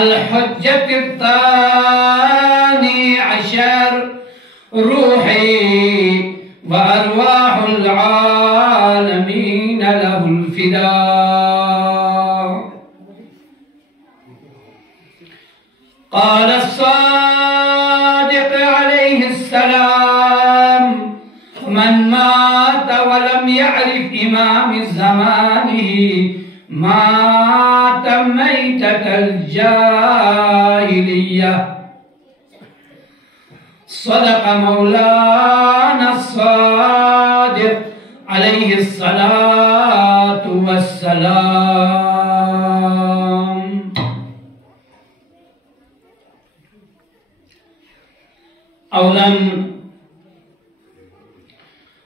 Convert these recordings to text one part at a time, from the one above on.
الحجة الثاني عشر روحي وأرواح العالمين له الفداء. قال الصادق عليه السلام: من مات ولم يعرف إمام زمانه مات ميتة الجاهلية. صدق مولانا الصادق عليه الصلاة والسلام. أولاً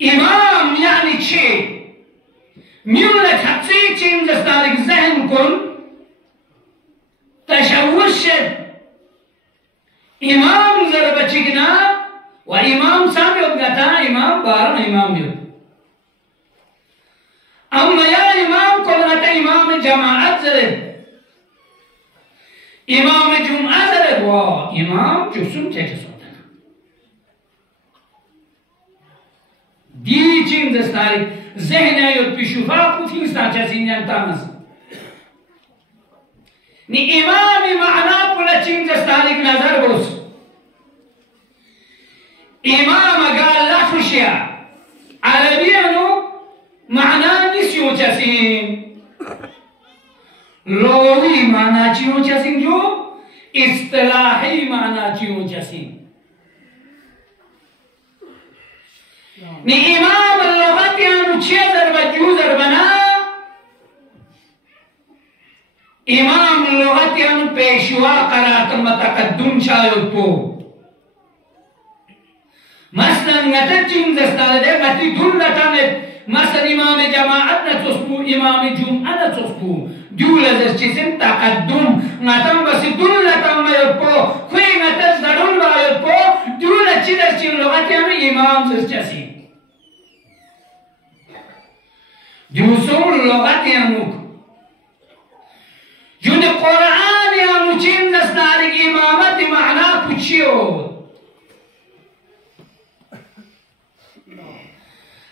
امام یعنی چی؟ ملت حقی چین دستارک ذهن کن تشوش شد امام ضرب چگنا و امام سامیت گتا امام بارم امام بیود اما یا امام کلنت امام جماعت زرد امام جمعه زرد و امام جسم چه دی چین دستاری ذهن آیود پیشوفا کتیستا چسین ینتانس نی امام معنا پولا چین دستاری نظر بس امام قال لفشیا عربیانو معنا نیسیو چسین لغوی معنا چیو چسین جو اصطلاحی معنا چیو چسین نی امام اللغت یانو چه ضرب جو ضربنا امام اللغت یانو پیشوا قرات متقدم شاید کو مثلا نتر چین دستانه ده متی دون نتانه مثلا امام جماعت نتصبو امام جمعه نتصبو دول از چیزن تقدم نتان بسی دون نتان میاد پو کوئی نتر زدون باید پو دول چی در چین لغت یانو امام زر چسی دوسون لغت یانو جون قرآن یانو چین دستانه امامت معنا پوچیو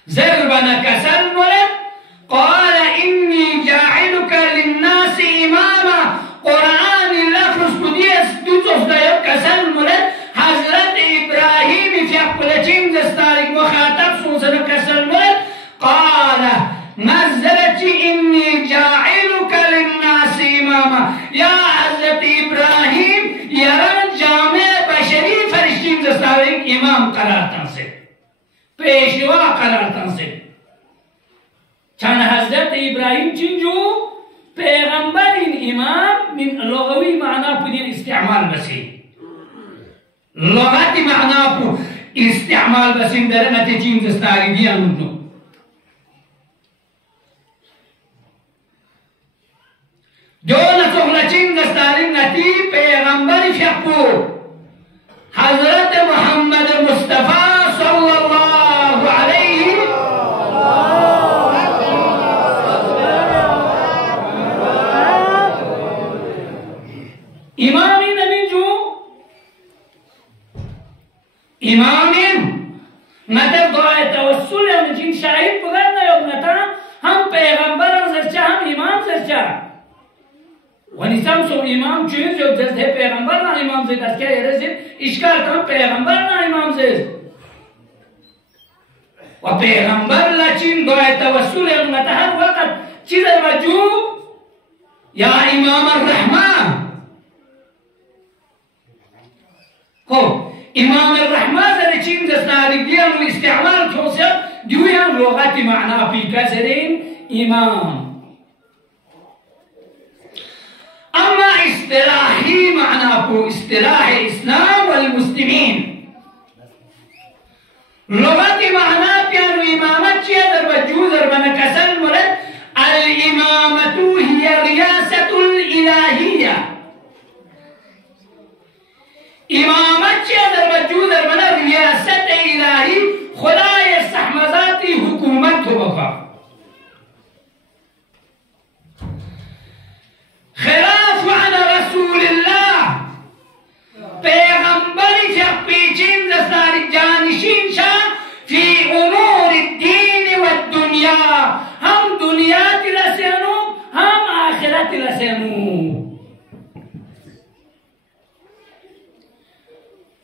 زربنا كسل ولد قال إني جاعلك للناس إماما قرآن لفظ بديس دوتوس دايب كسل ولد حضرت إبراهيم في أقلتين دستارك مخاطب سوزن كسل ولد قال نزلت إني جاعلك للناس إماما يا حضرت إبراهيم يرى جامع بشري فرشتين دستارك إمام قرار تنسل پیشوا قرار تنصیب چند حضرت ابراهیم چنجو پیغمبرین امام من لغوی معنا پدین استعمال بسی لغت معنا پو استعمال بسیم درنت چین دستاری دیانو دون سخل چین دستاری نتی پیغمبر فیقو حضرت محمد مصطفی صلی اللہ علیہ امامین امین جو امامین نتر دعای توسل ہے جن شاہد بگرنا یا ابنتا ہم پیغمبر زرچا ہم امام زرچا ونسام سو امام چیز جو جز ہے پیغمبر نا امام زید از کیا یہ رسید اشکار تا پیغمبر نا امام زید و پیغمبر لچین دعای توسل ہے ابنتا ہر وقت چیز وجو یا امام الرحمن کو امام الرحمن زر چین دستاری دیان و استعمال توسط دیویان لغت معنا پی کسرین امام اما اصطلاحی معنا کو اصطلاح اسلام والمسلمین لغت معنا پیان و امامت چیه در بجو در بنکسل مرد الامامتو هی ریاست الالهیه امامت چیه در بجو در بنا ریاست الهی خدای استحمزاتی حکومت کو بخوا خلاف عن رسول الله پیغمبری جب پیچین دستاری جانشین شا فی امور الدین والدنیا هم دنیا تلسنو هم آخرت تلسنو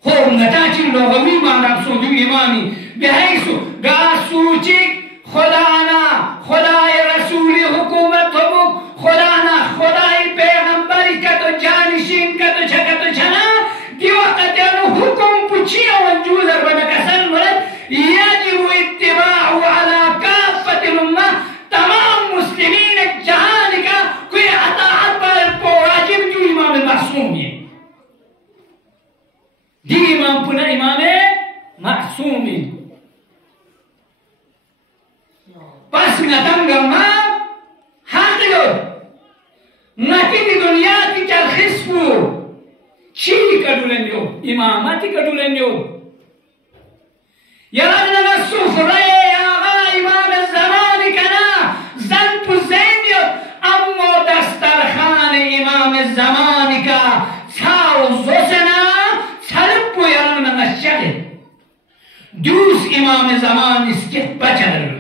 خوب نتاچین لغوی مانا سودو ایمانی بحیثو گاسوچک خدانا خدای رسولی حکومت حبوک خدانا خدای پیغمبری کتو جانشین کتو چکتو چنا دی وقت یانو حکم پچی ونجوز بنکسل مرد یجب اتباعو علا کافت الامه تمام مسلمین جهان کا کوئی اطاعت پر واجب جو امام المعصوم ہے دی امام پناہ امام معصوم Pas ngatang ma hakilo ngati di dunia ti chal khisbu chi kadulen yo imamati kadulen yo yaran na sufra aga imam az-zaman kana zan puzain yo ammo dastarkhan imam az-zaman ka chao zosana chalpu yaran na shade dus imam az-zaman iske bachadar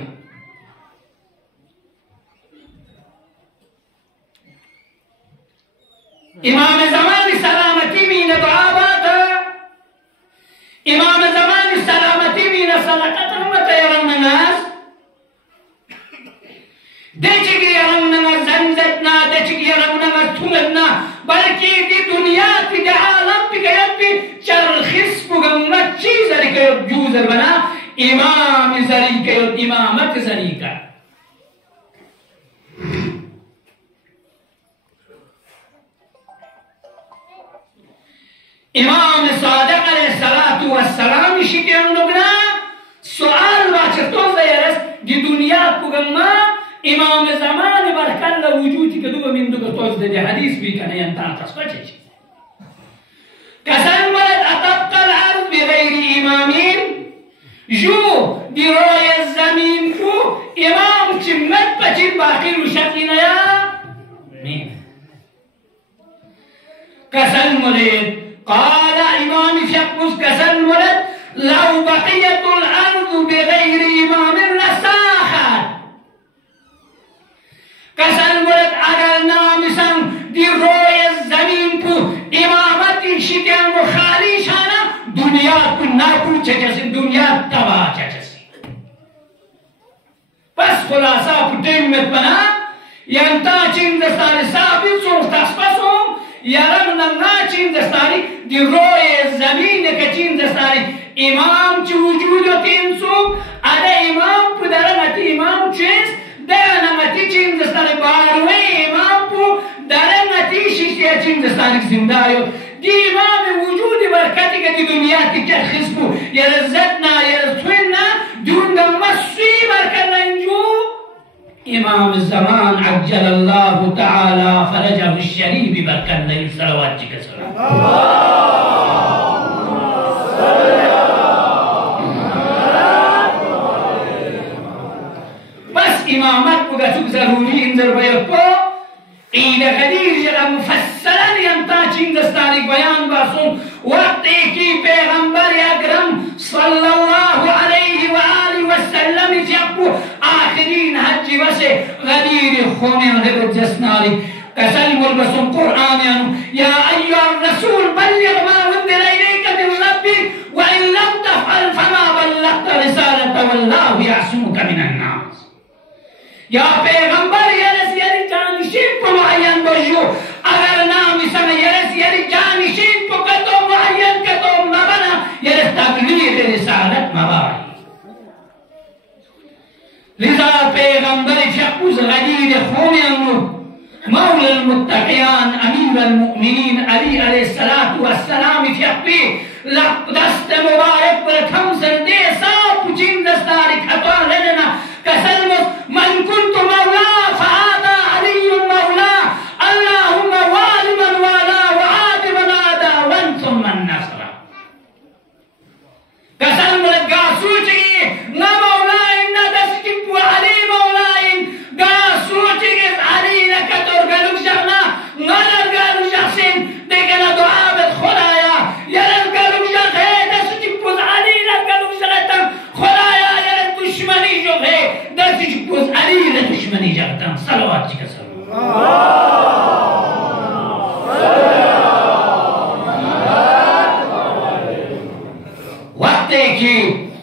امام زمان سلامتی مین دعابات امام زمان سلامتی مین صدقت رمت یرن ناس دچگی یرن ناس زنزتنا دچگی یرن ناس تولدنا بلکی دی دنیا تی دی عالم تی گیت بی چرخص بگمنا چیز اری که جوزر بنا امام زری که امامت زری که امام صادق علیہ الصلوۃ والسلام شکیان لگنا سوال واچتون زیرس دی دنیا کگما امام زمان برکل وجودی کدو من دو توز دی حدیث بھی کنے انتا تصفچے کسان مرد اتبقى الارض بغیر امامین جو دی روی زمین کو امام چمت پچین باقی رو شکلی نیا نہیں کسان مرد قال امام شخص كسن ولد لو بقيت الارض بغير امام لساخت كسن ولد اگر نامسان دي روی زمین کو امامت شکن و خالی شانا دنیا کو ناکو چچسی دنیا تباہ چچسی پس خلاصہ پتیمت بنا ینتا چین دستانی ثابت سوز تسپسوم یارم ننا چین دستاری دی روی زمین که چین دستاری امام چی وجود تینسو اده امام پدرنتی امام چیز درنتی چین دستاری باروی امام پو درنتی شیشتی چین دستاری زندایو دی امام وجود برکتی که دی دنیا تی که خسبو یرزتنا یرزتوینا دون دمسوی برکن انجو امام الزمان عجل الله تعالى فرجه الشريف بركان لي صلواتك سلام بس امامت بغا چوك ضروري انذر بيكو قيل خديجة مفصلا ينتا چين دستانك بيان باسون وقت ايكي پیغمبر اکرم صلى الله عليه وآله وسلم جاكو آخرين حج وسه غدير خونين غير جسناري كسل والبسون قرآن يا أيها الرسول بلغ ما أنزل إليك من ربك وإن لم تفعل فما بلغت رسالة والله يعصمك من الناس يا پیغمبر يرس يري جانشين کو معين بجو اگر نام سمع يرس يري جانشين کو کتو معين کتو مبنا يرس تبلیغ رسالت مباعي لذا پیغمبر شخص غدیر خونی مولى المتقيان أمير المؤمنين علي عليه الصلاة والسلام فيقبي دست مبارك برتهم سندي ساپ جن دستاري خطا لنا كسلمت من كنت مولا فهذا علي مولا اللهم والما والا وعاد من عادا وانصر من نصر كسلمت قاسوتي نا مولا إن دستك وعلي مولا إن قاسوتي علي نكتر قالوا جغنا نالر قالوا جغسين دقنا دعابت خلايا يلر قالوا جغه دستك بوز علي قالوا جغتم خلايا يلر دشمني جغه دستك بوز علي دشمني جغتم صلواتك سلام وقت کی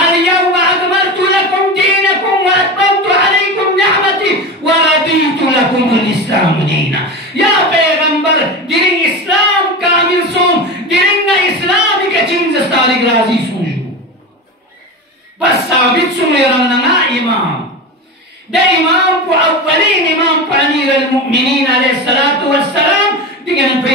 اليوم أكملت لكم دينكم وأتممت عليكم نعمتي ورضيت لكم الإسلام دينا يا پیغمبر دين إسلام كامل سون دين إسلام كچين دستاري راضي سون بس ثابت سون يرننا إمام ده إمام کو أولين إمام کو أمير المؤمنين عليه الصلاة والسلام دیگن پی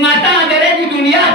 ngata dere di dunia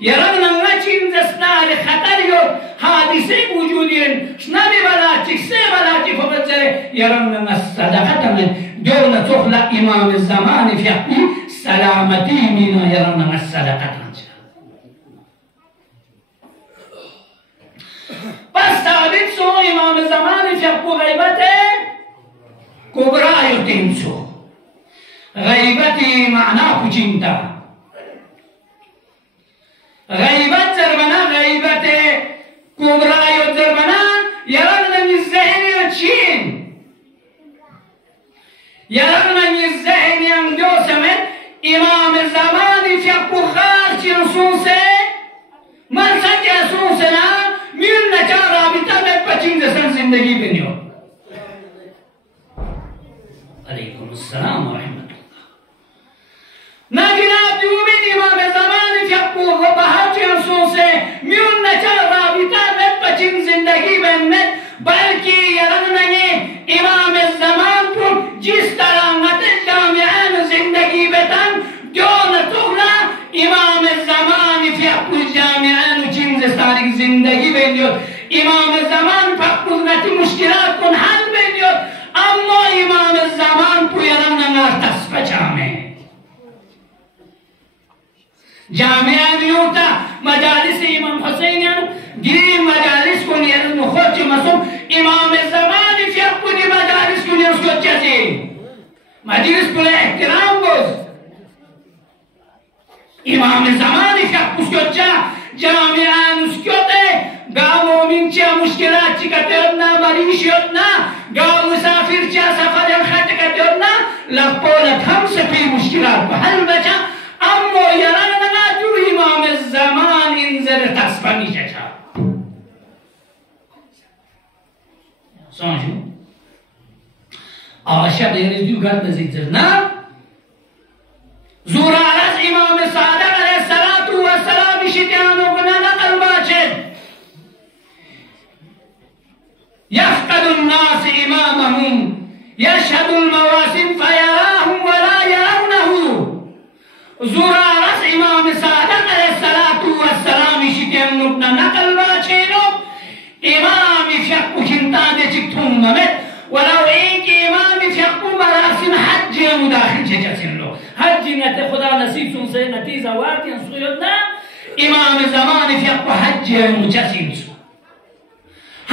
يرون نچين دستار خطر يو حادثه وجودين شنبي بلا چكسه بلا چي فبزره يرون الصدقه من دون تخلق امام الزمان في سلامتي من يرون الصدقه بس ثابت سو امام الزمان في غيبته كبرى يتنسو غيبتي معناه جنتا غيبت زربنا غيبت كبرى زربنا يرغنا من الذهن يتشين يرغنا من الذهن يمدو سمت إمام الزمان في أبوخار ينصوصه من سك ينصوصنا من نجا رابطة ببچين دسن زندگی بنيو عليكم السلام ورحمة الله ناجنا دوبين إمام الزمان في أبوخار بحر ينصوصه من نجا رابطة ببچين زندگی بنت بلکہ یرغنا إمام الزمان پر جس طرح نتج جامعان زندگی بتن دون تغلا إمام الزمان في أبو الجامعان وچنز سارك زندگی بنيو إمام الزمان فقط نتي مشكلات كن حل بنيو أما إمام الزمان پر يرغنا نارتس بچامه جامعان يوتا مجالس إمام حسين يعني گرین مجالس کن یعنی مخوچ مسوم امام الزمان في أبو دي مجالس کن یعنی اسکو چیزی مجلس پر احترام بوز امام الزمان في أبو اسکو چا جامعان اسکو تے گا مومن چا مشکلات چی کتے ہونا مریش ہونا گا مسافر چا سفر خط کتے ہونا لپولت ہم سے پی مشکلات کو حل بچا امو یرانا جو امام الزمان انزر تصفانی چچا سانجو آشا دیرز دیو گرد نزید نا زورارز امام صادق علیہ السلام شتیانو گنا نقل باچد يفقد الناس إمامهم يشهد المواسم فيراهم ولا يرونه زورارز امام صادق علیہ السلام شتیانو گنا نقل باچدو امام فقه كنتان تكتم ممت ولو إنك امام فقه مراسم حج مداخل جسن له حج نت خدا نصیب سن سے نتیجہ وارتی انسویدنا امام زمان فقه حج مجسم سو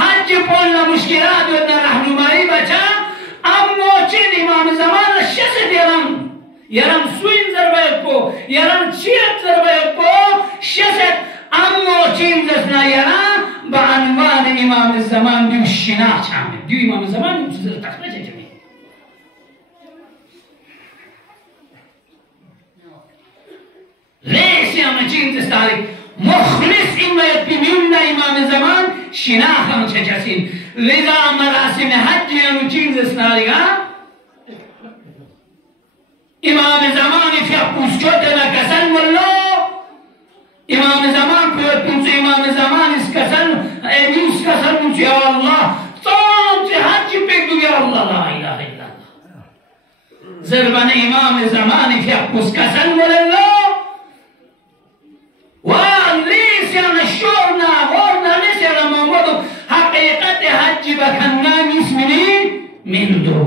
حج پولنا مشکلات ودنا رحمنمائی بچا امو چین امام زمان شسد يرم سوين زربيكو يرم چیت زربيكو شسد امو چین زسنا يرم بعنوان امام الزمان ديو الشناع شامل ديو امام الزمان ديو تخرج جميع ليس يا مچين تستاري مخلص إما يتبميون امام الزمان شناع خمس جسين لذا مراسم حج يا مچين تستاري امام زمان في أبوس كتنا كسن والله امام زمان پیوتن سے امام زمان اس کسن ایمیس کسن مجھے یا اللہ صام سے حج پہ دو یا اللہ لا الہ الا اللہ زربان امام زمان فی اپوس کسن واللہ ولیس یا نشورنا ورنا لیس یا محمد حقیقت حج بکننا اسمنی من دو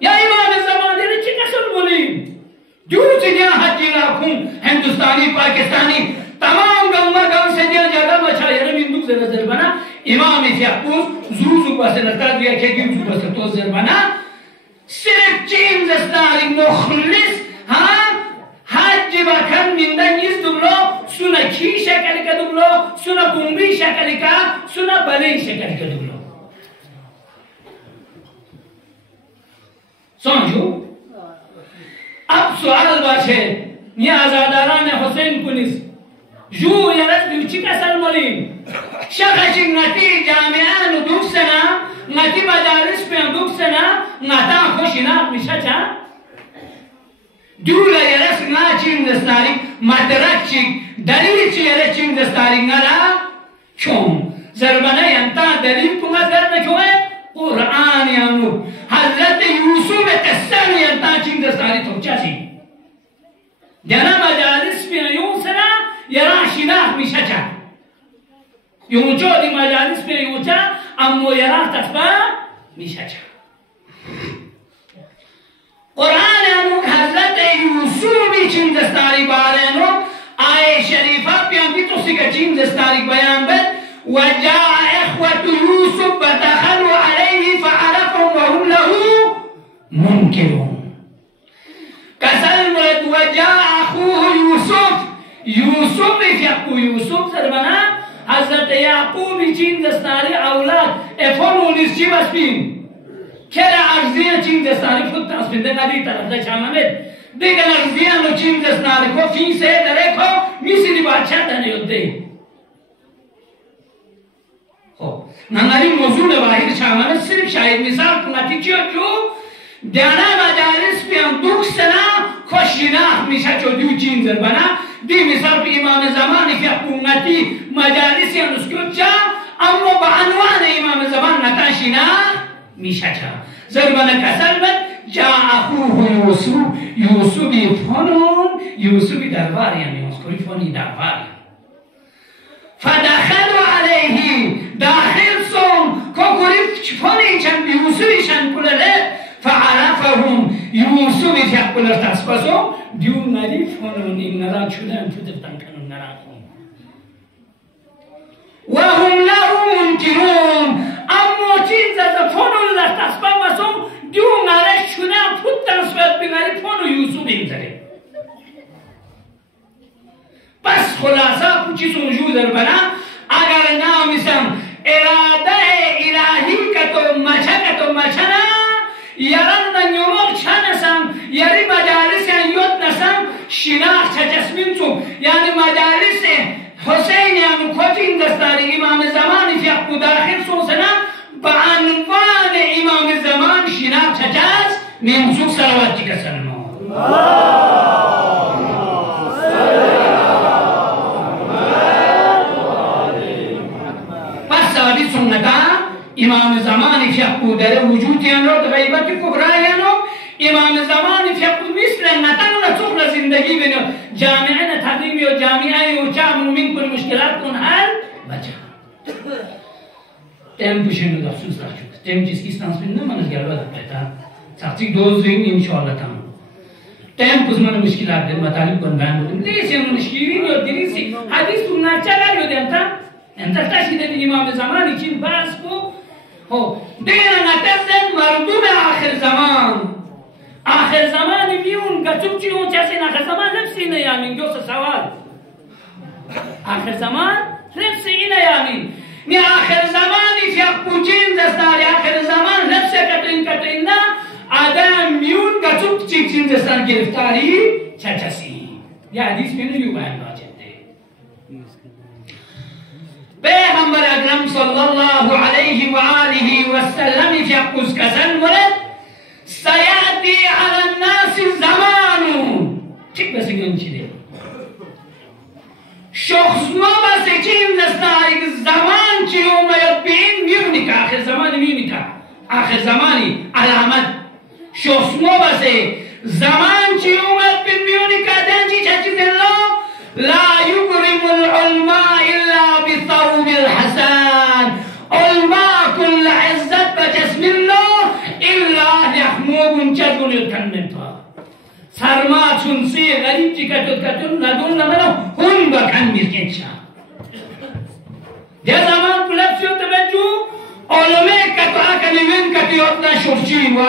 یا امام زمان رچی کسن بولیم جو چنیا حجی ناکھوں ہندوستانی پاکستانی تمام گمہ گم سے زربنا امام یعقوب زوزو بس نتا دیا که گیم بس تو زربنا صرف چین زستاری مخلص ها حج بکن من نیز دبلو سونا کی شکل کا دبلو سونا بومبی شکل کا سونا بلی شکل کا دبلو سمجھو اب سوال باشه نی آزاداران حسین کنیز جو یرز بیوچی کسل ملیم شخصی نتی جامعان دوک سنا نتی مجالس پی دوک سنا نتا خوشینا میشه چا دولا یرز نا چین دستاری مدرک چی دلیل چی یرز چین دستاری نرا چون زربانه ینتا دلیل کنگا درد کیوه قرآن یانو حضرت یوسف قصه ینتا چین دستاری تو چاسی جنا مجالس پی یون سنا یرا شناخ میشه چا یونچو دی مجالس پی یونچا امو یرا تفا میشه چا قرآن یانو حضرت یوسف چین دستاری بارینو آئے شریفہ پیانتی تو سکا چین دستاری بیان بد وجاء اخوة يوسف فدخلوا عليه فعرفهم وهم له منكرون كسل مرد وجاء اخوه يوسف يعقوب يوسف سربنا حضرت يعقوب چین دستاری اولاد افونو نیسچی بسپین کلا عرضیه چین دستاری خود تاسپینده ندی طرف دا چاممد دیگر عرضیه نو چین دستاری کو فین سے درے کو میسی بادشاہ دنے ہوتے ننگاری موضوع باہر شامل صرف شاید مثال کناتی چیو چو دیانا مجالس پی ہم دوک سنا خوشینا ہمیشہ چو دیو چین زربنا دی مثال پی امام زمان کی حکومتی مجالس یا نسکیو چا امو بعنوان امام زمان نتاشینا میشہ چا زربنا کسل بد جا اخوه یوسفی فنون یوسفی درباری ہمیں اس کوئی فنی درباری فدخلوا عليه داخل صوم كوكوريف فوني كان بيوسف كان كله فعرفهم يوسف يقول تاسباسو ديون نادي فونون نرا شدان تدتان كانوا نراكم وهم له منكرون أمو تيزا فونون لا تاسباسو ديون نرا شدان تدتان سبب بيناري فونو يوسف بينزري بس خلاصہ کچھ سنجو در بنا اگر نامسم اراده الهی کتو مچنا یرن نیومر چنسم یری مجالس یوت نسم شناخ چچسمین تو یعنی مجالس حسین یعنی کچین دستاری امام زمان فیقو داخل سوسنا با عنوان امام زمان شناخ چچس میمسوک سلوات جی کسنمو امام زمان فيقو در وجود يانو غيبت كبرى يانو امام زمان فيقو مثل نتنو نتخل زندگی بنو جامعه تقديمي و جامعه و چامنو من كل مشكلات كن حل بچا تم بشنو دفسوس داشت تم جسکی ستانس بینه من از گلوه دقیقا ساقچی دوزویم انشاءالله تمام تم کس من مشکلات دیم مطالب کن بیان بودیم لیسی من شیرین یا دریسی حدیث تو نچه گر یو دیم تا انتختا شده بین امام زمانی چین باز کو دیگر نتفتن مردم آخر زمان میون گچوب چی اون چسین آخر زمان لبسی نیامین گوست سوال آخر زمان لبسی نیامین نی آخر زمانی فیق پوچین دستاری آخر زمان لبسی کتین نا آدم میون گچوب چین دستان گرفتاری چچسی یا حدیث میں نیو بیان راجع پیغمبر اکرم صلی اللہ علیہ وآلہ وسلم فی اقص کسن ورد سیاتی علی الناس زمانو ٹھیک بس گنچی دے شخص نو بس چین دستاری زمان چیو میبین میونکا آخر زمان میونکا آخر زمانی علامت شخص نو بس زمان چیو میبین میونکا دنجی چچی دلو لا يكرم العلماء إلا بثوب الحسن علماء كل عزت بجسم الله إلا يحموب جدول الكنمتا سرما چونسی غریب چی کتون ندون نمنو هون بکن میرکن شا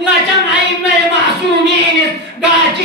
ngacam aime ma'sumin gachi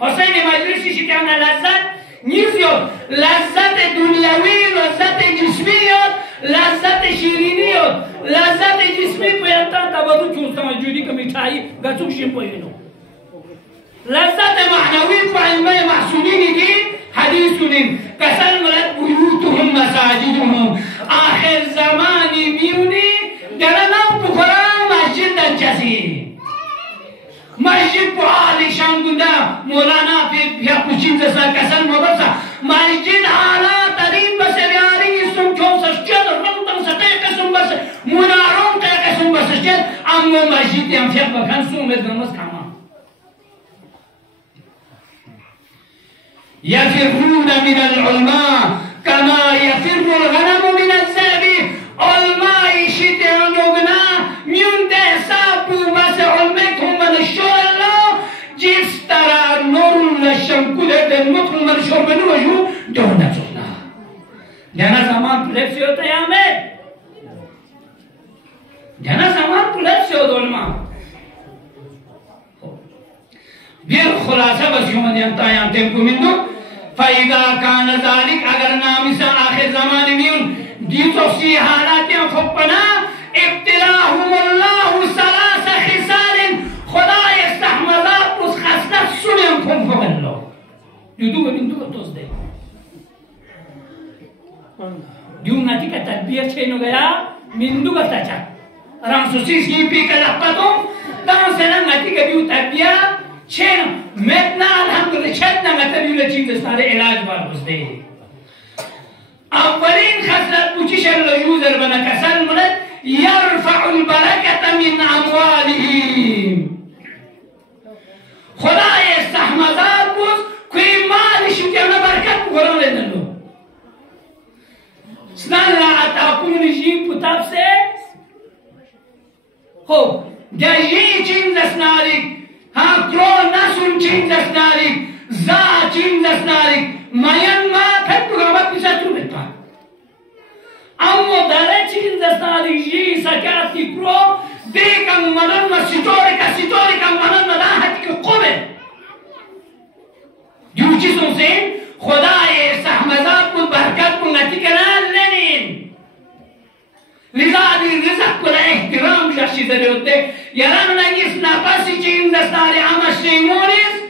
حسین مجلسی شتیان لذت نیست یاد لذت دنیاوی لذت جسمی یاد لذت شیرینی یاد لذت جسمی پویانتا تبادو چونستان جودی که میتایی گچوکشیم پوینو لذت معنوی فائمه محسونینی دی حدیث کنیم قسل ملت بیوتهم مساجدهم آخر زمانی میونی درنم بخورا مسجد دنچسی مسجد پوهالی شنگونده مولانا پیا پوچین زسا کسل مبرسا مسجد حالا ترین بس بیاری اسم چونسش چد رمتم سطح قسم بس منارون قسم بسش چد اما مسجد هم فیق بکن سومت نمز کاما يفرون من العلماء كما يفر الغنم من الذئب علماء شتيانوغنا من دهسابو بس علمتهم من الشور الله جس ترى نور للشنكولة المطل من الشور بنو وجو دونا سخنا جانا زمان پلپ سے ہوتا ہے ہمیں جانا زمان پلپ سے ہوتا علماء بیر خلاصہ بس یومن ینتا یانتیم کو مندو فَإِذَا كَانَ ذَلِكَ اگر نامسا آخر زمان میون دیتو سی حالاتیاں خبنا ابتلاهم اللہ سلاس خسال خدا استحمدات اس خسنت سنیم کن فبلو دیو ببین دو توز دے دیو نتی کا تدبیر چھینو گیا مندو بتا چا رمسوسی سی پی کا لپتوں دان سنن نتی کا دیو تدبیر چھینو متنا الحمدللہ چھتنا متبیو لچین دستار علاج بار بزدے اولین خسرت پوچیش اللہ یوزر بنا کسل ملت یرفع البرکت من اموالهم خدا استحمدات بوز کوئی مالی شکیونا برکت بگران لیدن لو سنان لا اتاکون جیم پتاب سے خوب گجی چین دستناریک ها کرون ناسون چین دستناریک زا چین دستناریک ماین ما تھت پرگامت پیسا تو بیتا امو داره چین دستناریک جی سکاتی کرو دیکن منن و ستورکا منن و داہت که قوبه جو چیزوں سے خدا استحمدات کو برکت کو نتی کنان لنین لذا دی رزق کو احترام شخصی داری ہوتے یران نگیس نفسی چین دستاری عمش نیمونیز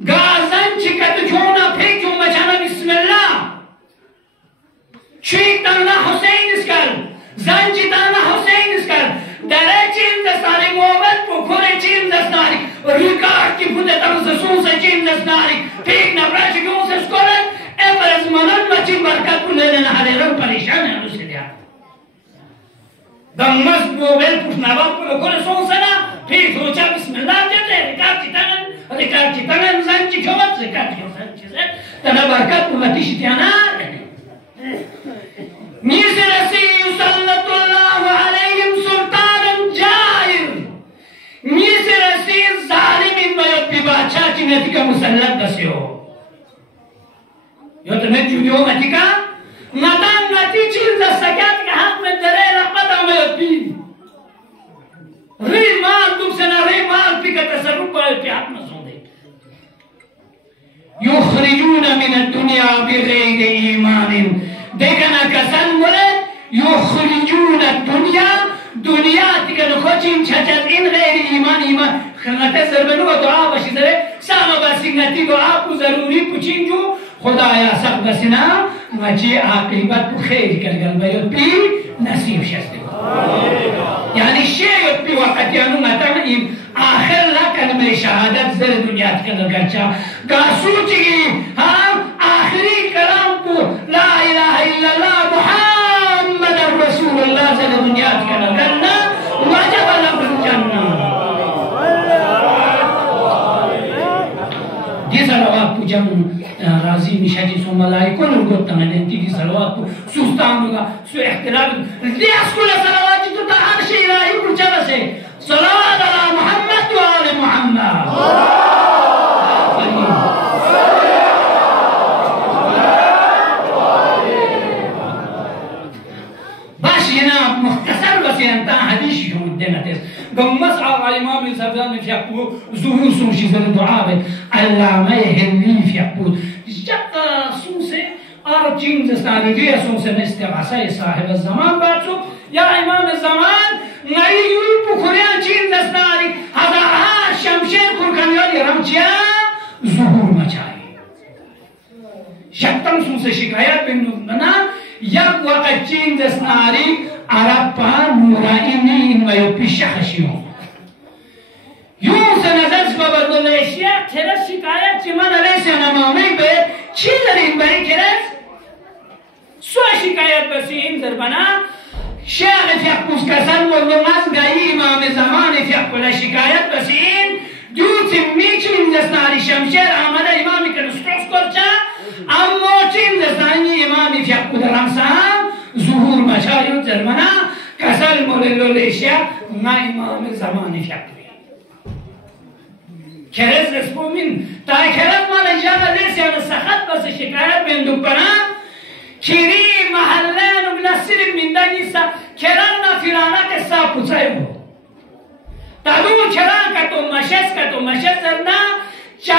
گازن چکت چونا پھیک چون بچانا بسم اللہ چیک تانا حسین اسکر زن چی تانا حسین اسکر دره چین دستاری محبت کو کھوڑے چین دستاری ریکارد کی پوتے تنسسون سے چین دستاری پھیک نبرا چکیوں سے سکولت ایبرز منن بچین برکت کو لینے نحرے رن پریشان ہے اسے دیا دمز موبیل پوش نباب کو لکھوڑے سون سنا پھر سوچا بسم اللہ جب لے ریکارد کی تنن زن چی کھوت ریکارد کی زن چیزے تنا برکت کو لتی شتیانا میز رسی سلط اللہ علیہم سلطانا جائر میز رسی ظالم ان میت پی باچا چی نتی کا مسلط دسی ہو یو تنک جوڑی ہو نتی کا ندان نتی چیز دستکات کا حق میں درے رقبت میت پی ری مال تم سنا ری مال پی کا تصرف میت پی حق مزون دے یخرجون من الدنیا بغیر ایمان دیکھنا کسن ملد یخرجون الدنیا دنیا تکن خوچین چھچت ان غیر ایمان خلنت سربنو و دعا بشی سرے ساما بسنگتی دعا کو ضروری پچین جو خدایا سب بسنا وچی عاقبت کو خیر کرگل بیت پی نصیب شستے یعنی شیعت پی وقت یعنو مطمئن آخر لا کلمہ شہادت زر دنیا تکن گرچا گاسو چگی آخری کلام کو لا الہ الا اللہ محمد رسول اللہ زر دنیا تکن گرنا وجب لکن جنہ دی صلوات کو جمع راضی نشاجی سو ملائکون گوتا میں نے دی صلوات کو سوستان ہوگا سو احترام لیس کل صلوات تو تا عرش الہی کو چلا سے صلوات علی محمد و آل محمد باش جناب مختصر بس انتا حدیث شون دينتس قمص على إمام الزبدان في أبو ظهور سوشي زر دعاء علامة هني في أبو جاء سوسة أرجين زستاني دي سوسة استغاثة صاحب الزمان باتو يا إمام الزمان نعي يلبو كريان جين زستاني هذا شمشير كركان يالي رمجيا ظهور مچاي شكتم سوسة شكايات بنا يا وقت جين زستاني عربا نورائني إن ويوبيش خشيون يوم سنزل سبب الاشياء ترى شكايات جمان ليس أنا مامي به چی داریم برای کرد؟ سو شکایت بسیم زربنا شیخ فیقوس کسان مولوماز گایی امام زمان فیقولا شکایت بسیم دوتیم میچیم دستاری شمشیر آمده امامی که نسکرس کرچا اما چیم دستانی امامی فیقولا رمسا هم ظهور مچاریو زربنا کسان مولولیشیا ما امام زمان فیقولا کرز رسپومین تا کرز مال جانا لیسی انا سخت بس شکایت بین دوپنا کیری محلین و بلسیر من دانیسا کرانا فیرانا که سا پوچای بو تادو کران کتو مشس زرنا 40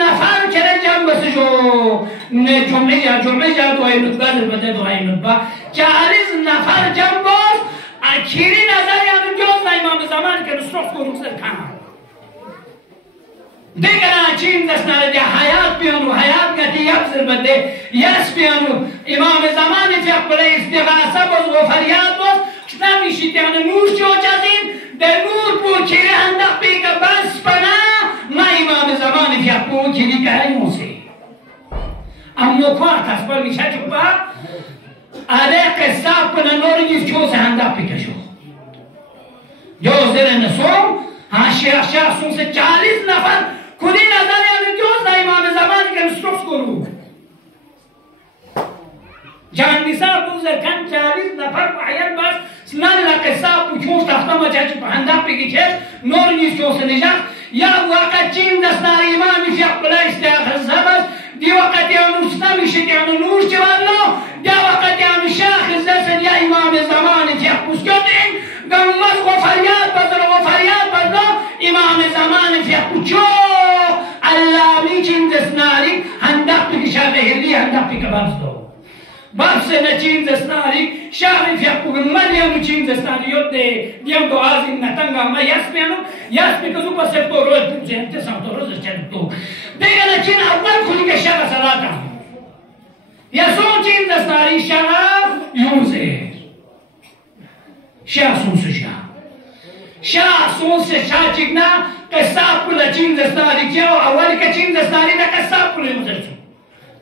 نفر کرن جمع بس جو جمعه جا دوائی نطبا زربته دوائی نطبا 40 نفر جمع بس کیری نظر یادو جوز نا امام زمان که نصرف کو رخصر کانا دیگر چین دستنال دی حیات بیانو حیات کتی یبزر بده یس بیانو امام زمانی فی اقبل استغاثه باز و فریاد باز نمیشی تیانو نور چو چازیم در نور پو کیری اندق بی که بس پنا نا امام زمانی فی اقبل کیری که های موسی اما کوارت اسپل میشه چوبا آده قصاب پنا نور نیز چوز اندق بی کشو جوز در نسوم شیخ سونسه 40 نفر کدی نظر یادو جوز نا امام زمانی که مصرف کرو جان نسار دوزر کن 40 نفر کو حیات بس سنان لقصاب کو چوش تختا مچاچی پهندق بگی چیز نور نیز چوز نجاق یا وقت چین دستار امامی فی اقبلا استیاخ زبست دی وقت یانو سنمیشت یانو نور چوالو دی وقت یانو شاخ زسن یا امام زمانی فی اقبوس کردیم گمز و فریاد بزر امام زمان فی اقبوچو اللامی چین دستناری هندق بگی شاخ هلی هندق بگی بابز دو بابس نچین دستناری شاخ فی اقبوگ ملیمو چین دستناری یود دیم دو آزیم نتنگا ما یس بیانو یس بکزو پس تو روز بزنته سام تو روز چند تو دیگر نچین اول خودی که شاخ سلاتا یسون چین دستناری شاخ یوزه شاخ سونسو شاخ سونسو شاخ چکنا قصاب کلا چین دستناری کیا اولی که چین دستناری دا قصاب کلا مزرسو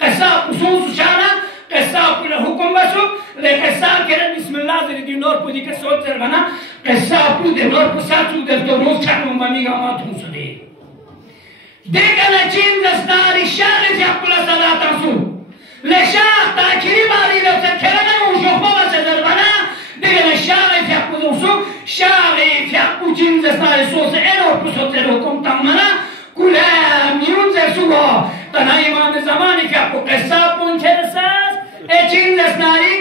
قصاب سونسو شانا قصاب کلا حکم بسو لی قصاب کرد بسم اللہ زیر دی نور پودی که سوت در بنا قصاب پود نور پساتو در تو روز چکنم بمیگا ما تونسو دی دیگر چین دستناری شاخ جا کلا صلاتا سو لی شاخ تاکیری باری رفت کرنه و شخبا بس در بنا دیگر شاخ فیقو سو شاخ فیقو چین دستناری سوس ایرو پسوت در حکم تمنا کلا میون زر سو با تنها امام زمانی فیقو قصاب پون کرساز چین دستناری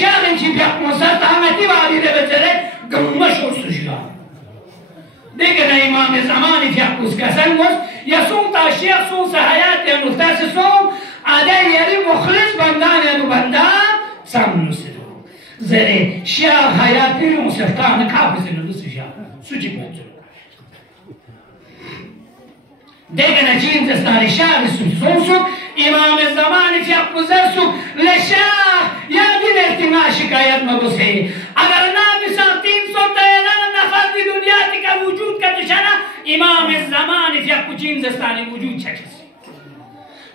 شاخ چی فیقو مسار تحمتی باری رفت گمش و سوشگا دیگر امام زمانی فیقو کسن گوز یسون تا شیخ سون سحیات یا نفتاس سون آده یری مخلص بندان یا بندان سامنو سدو زره شیخ حیات پیرو مصفتان کافی زنو دست شیخ سوچی پوچو دیگر نچین دستاری شیخ سون سو امام زمانی فیق گذر سو لشیخ یا دین احتماع شکایت مبسه اگر نابسا 313 نفر دی دنیا تکا وجود کتشانا امام زمانی فیق چین دستانی وجود چکس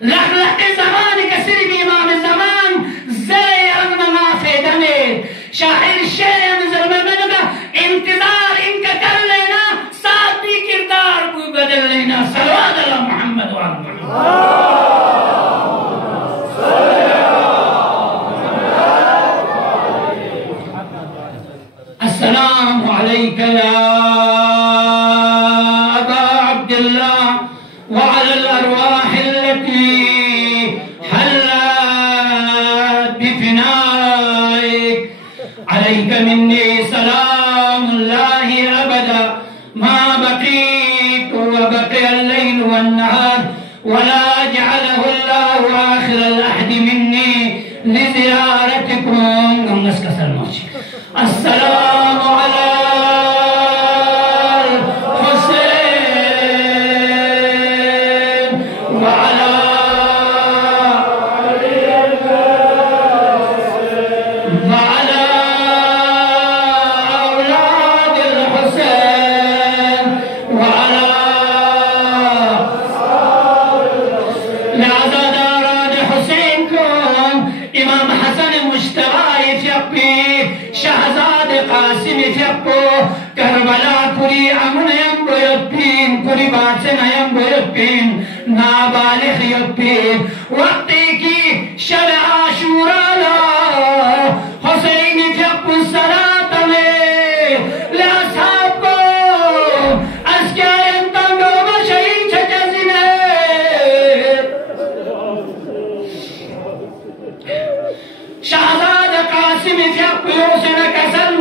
لخلق زمانی که صرف امام زمان زی انما فیدمه شاعر شعر مزرمه منگا انتظار انکا کر لینا ساتھ بھی کردار کوئی بدل لینا صلوات اللہ محمد و آل محمد السلام عليك يا أبا عبد الله وعلى الأرواح التي حلت بفنائك عليك مني سلام الله زيارتكم قمناس كسر موشي السلام على الحسين وعلى أولاد الحسين وعلى لعزاداران حسينكم إمام حسن المجتبى يتيبي شهزاد قاسم يتيبو كربلا كري أمن ينبو يبين كري باتن ينبو يبين نابالغ يبين وقتی کی شب عاشورا لا حسین يتيبو الصلاة میں لأصحاب کو از کیا ينتنگو بشهید چجزنه شهزاد قاسم يتيبو يوسن كسل